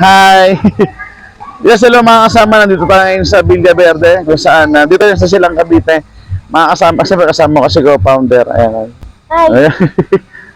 Hi! Yes, hello mga kasama. Nandito tayo ngayon sa Villa Verde kung saan dito yan sa Silang Cavite. Mga kasama, kasi kasama ko si co-founder. Ayan. Hi! Ayan.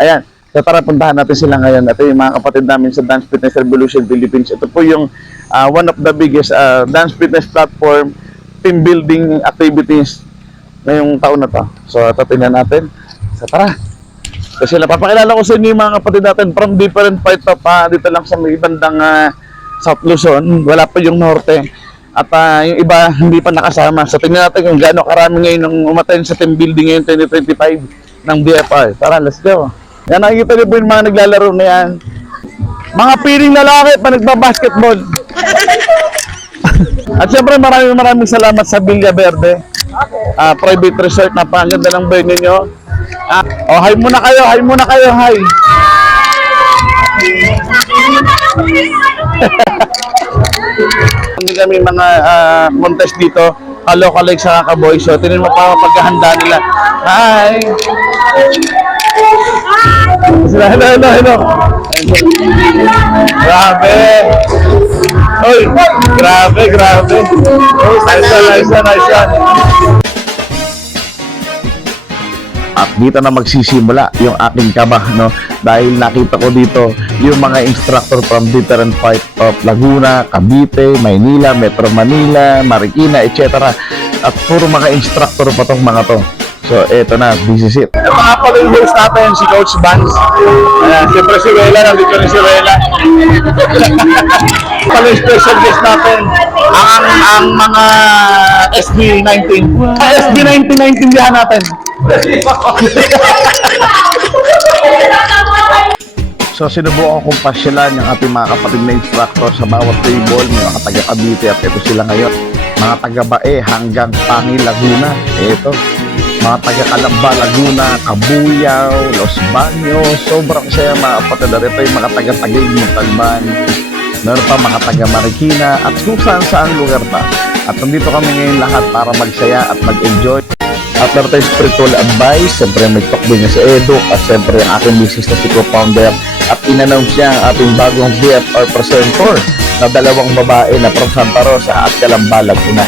Ayan. So tara, puntahan natin sila ngayon. Ito yung mga kapatid namin sa Dance Fitness Revolution Philippines. Ito po yung one of the biggest dance fitness platform team building activities ngayong taon na to. So ito, tingnan natin. So tara. Kasi napapakilala ko sa inyo yung mga kapatid natin from different part of dito lang sa may bandang South Luzon. Wala pa yung Norte. At yung iba hindi pa nakasama. So tingnan natin kung gaano karami ngayon ng umattend sa team building ngayon 2025 ng BFR. Tara, let's go. Yan, nakikita niyo po yung mga naglalaro na yan. Mga piling lalaki pa nagbabasketball. At syempre maraming salamat sa Villa Verde. Private resort, napakaganda ng venue nyo. Hi muna kayo, hi. Hindi kami mga contest dito, kalokalike sa Kakaboy. So, tinin mo pa paghahanda nila. Hi! Hello. Grabe! Oy, grabe. Nice one. At dito na magsisimula yung aking kaba, no? Dahil nakita ko dito yung mga instructor from different part of Laguna, Cavite, Maynila, Metro Manila, Marikina, etc. At puro mga instructor pa tong mga to. So, eto na, this is it. Ito nga pala yung host natin, si Coach Vance. Siyempre si Wela, nandito rin si Wela. Pala yung special guest natin, ang mga SB19. SB19 naintindihan natin. So sinubukan kong pasyalan yung ating mga kapatid na instructor sa bawat table. May mga taga Cavite at ito sila ngayon. Mga taga Bae hanggang Pangi, Laguna. Ito. Mga taga Calamba, Laguna, Cabuyao, Los Baños. Sobrang saya mga kapatid. Ito yung mga taga Taguig, Montalban. Meron pa mga taga Marikina at kung saan lugar pa. At nandito kami ngayon lahat para magsaya at mag-enjoy. At meron tayong spiritual advice. Siyempre may talk din niya si Edo. At siyempre ang aking business na si co-founder. At in-announce niya ang ating bagong BFR presenter na dalawang babae na from Santa Rosa at Calamba, Laguna.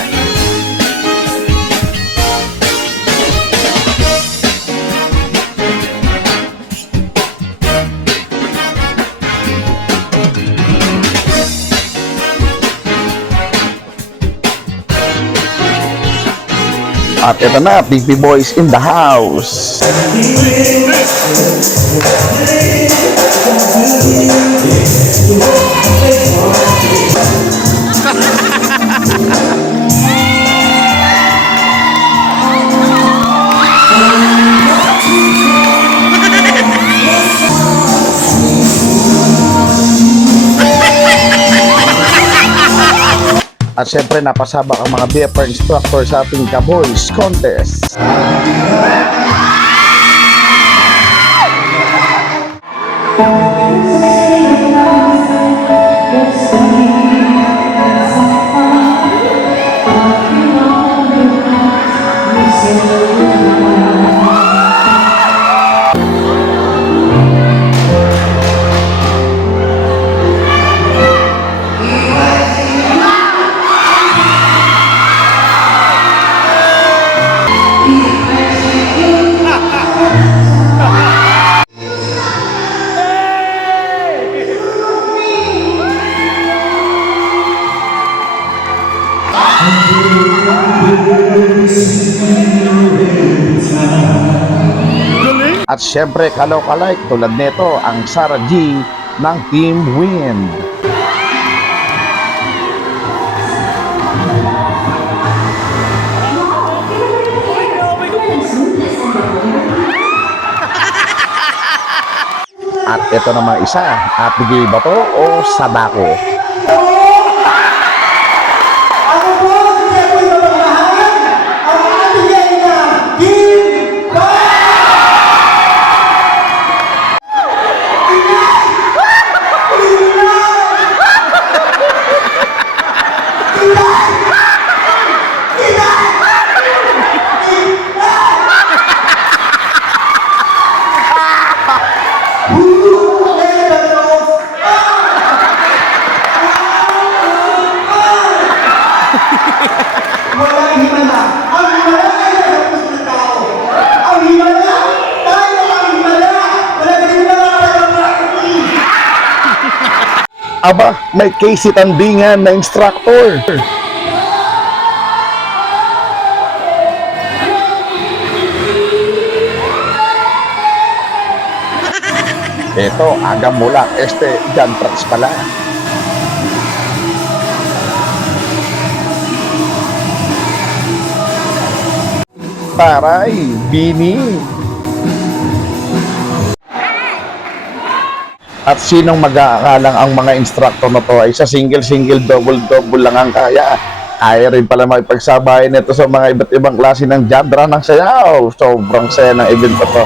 At ito na, PP Boys in the house. At syempre napasabak ang mga BFR instructor sa ating Kaboys Contest. At syempre, kalokalike tulad nito ang Sarah G ng Team Wind. At ito naman isa, Atigay ba to o Sadako? Aba, may Casey Tandingan na instructor. Ito, aga mula, John Tracks pala. Taray, Bini. At sinong mag-aakalang ang mga instructor na to ay sa single, double lang ang kaya. Kaya rin pala makipagsabayan nito sa mga iba't ibang klase ng genre ng sayaw. Sobrang saya ng event na to.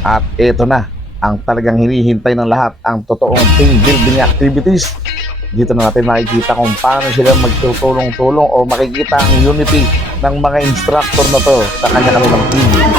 At ito na, ang talagang hinihintay ng lahat, ang totoong team building activities. Dito na natin makikita kung paano sila magtutulong-tulong o makikita ang unity ng mga instructor na to sa kanya-kanilang team.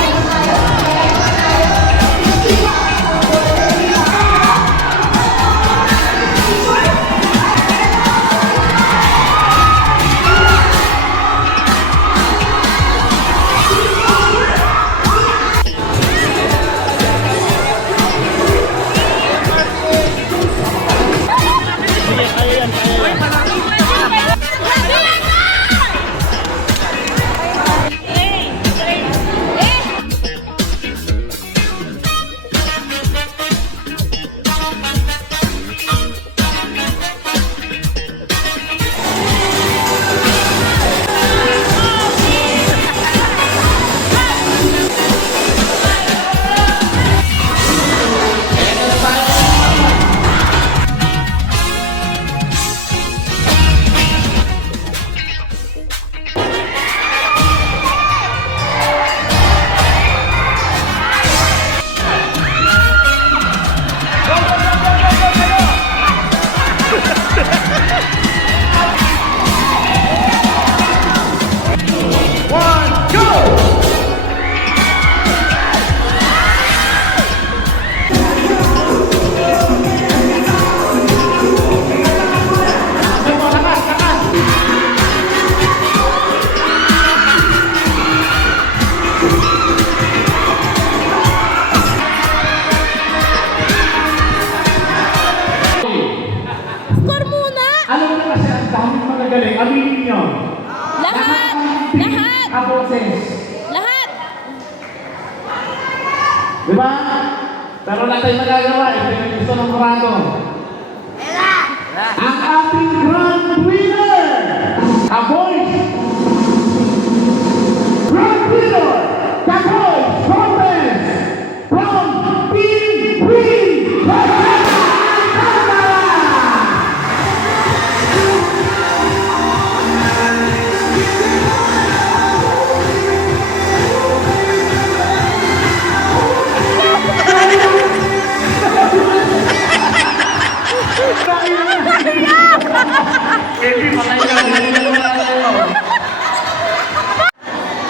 Magaling, aminin nyo. Lahat! Lahat! Ang boses. Lahat! Di ba? Pero wala tayong magagawa. Ito yung gusto ng kurado. Ang ating grand winner! Aboy! Grand winner! Kapoy Cortez! From Team Green!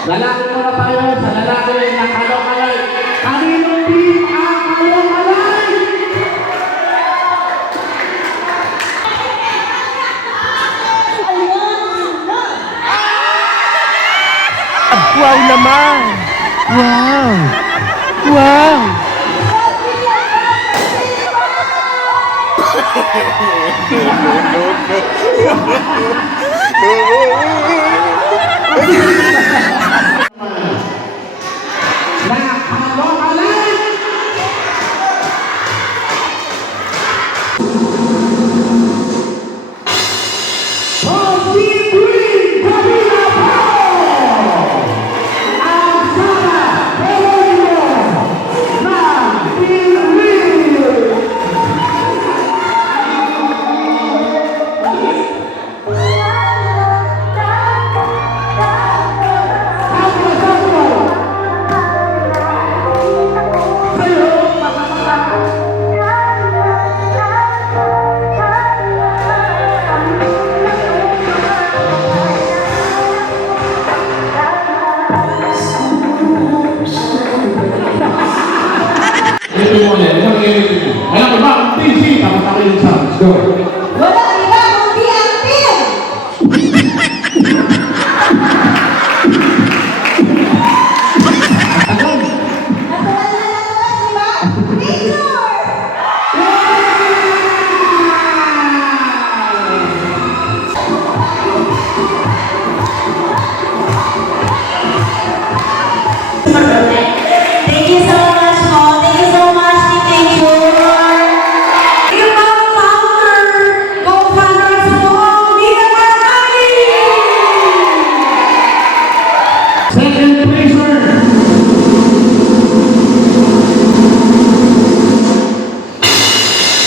Lalaki muna tayo sa lalaki ng along-alay. Kaninong team ang along-alay? Wow naman! Wow! Wow! ulitin mo ulit. Alam ko ba, ang PC, tapos ako yung sounds. Go. Wala iba kundi ang team! Natural na natural, di ba? Picture! Thank you so much, po. Thank you so much, Picture! Yung mga co-founders po, Mira Marmari! Second placer.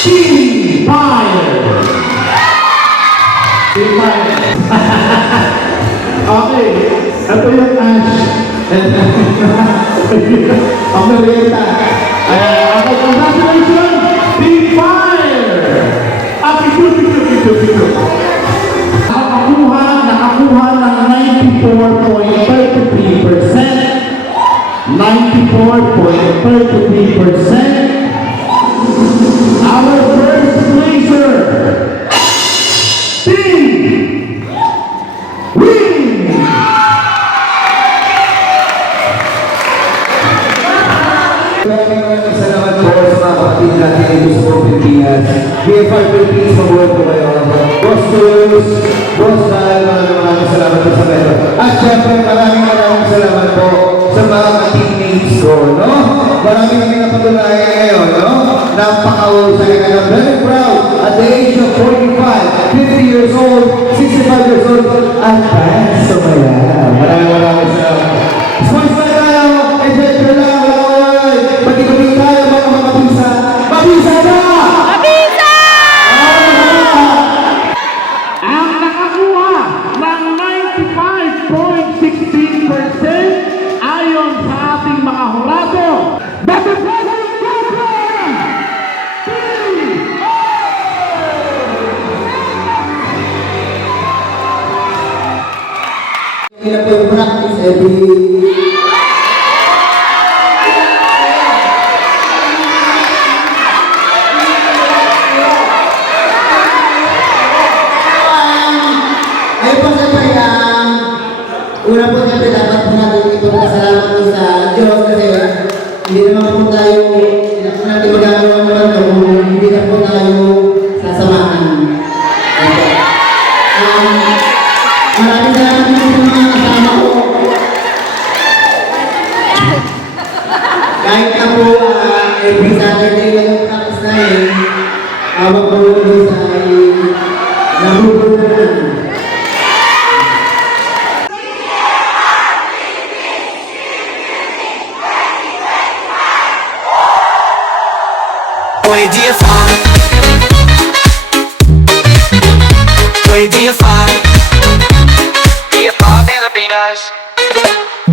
Team Fire. Team Fire. Okay. Ito yung Ash. Ang Marieta. Okay, congratulations, Team Fire. Picture. Nakakuha ng 94.33%. 94.33%. Our first placer, Team Win. Maraming salamat po sa mga kapatid natin dito sa Pilipinas. BFR Philippines, mabuhay po kayo. Boss Julius, Boss Dal, maraming salamat po sa meron. At syempre, maraming salamat po sa mga teammates ko, no? Marami kami napatunayan ngayon, no? Napaka-usay ka na. Very proud at the age of 45, 50 years old, 65 years old, at fans. So, maraming salamat. Sponsor tayo, adventure lang, pati-pati tayo mga mabisa. Mabisa na! Mabisa! Ang nakakuha ng 95.16% ayon sa ating mga hurado. Dr. President Johnson! Hindi na po yung practice every... Ayun po siyempre, una po siyempre dapat po natin ipagpasalamat po sa Diyos kasi hindi naman po tayo, hindi na po natin magagawa naman ito kung hindi na po tayo sasamahan. Maraming salamat po sa mga kasama ko. Kahit na po every Saturday lang yung practice namin, awag po doon sa nabubunan. Way DFI. Way DFI. DFI Filipinas.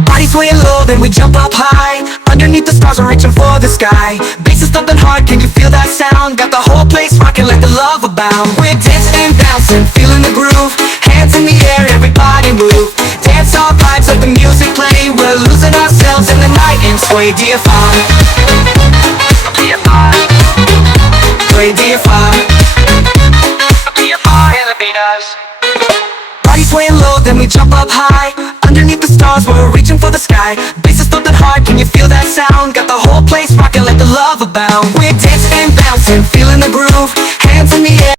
Bodies swaying low, then we jump up high. Underneath the stars, we're reaching for the sky. Bass is thumping hard, can you feel that sound? Got the whole place rocking like the love abound. We're dancing and bouncing, feeling the groove. Hands in the air, everybody move. Dance all vibes, let the music play. We're losing ourselves in the night and sway DFI. DFI. Sway DFI. DFI Filipinas. Body swaying low, then we jump up high. Underneath the stars, we're reaching for the sky. Bass is thumping hard, can you feel that sound? Got the whole place rocking like the love abound. We're dancing and bouncing, feeling the groove. Hands in the air.